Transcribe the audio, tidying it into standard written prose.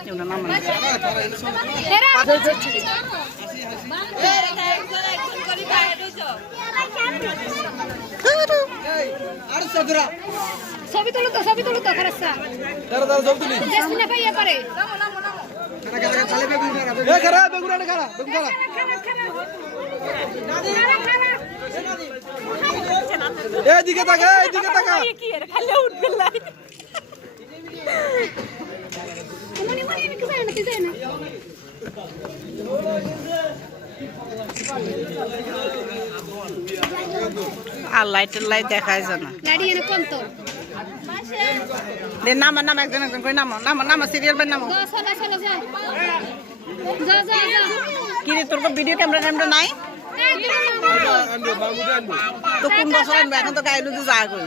এগুলো নাম না ছবি তুলো তো খরচা দাঁড়া দাঁড়া জব তুলি জেসমিনা ভাইয়া পারে এ খারা বেগুনা খারা বেগুন খারা এদিকে তাকা কি এর খালে উঠবে লাই মনে মনে কি জানা তুই জানা আর লাইট দেখাই জানা লাড়ি এনে কোন তো নাম একজন করে নাম সিরিয়াল বাই নাম চলো যা কি রে তোর ভিডিও ক্যামেরা নাই তো কোন বছর আনবে এখন তো গাইলু তো যা কই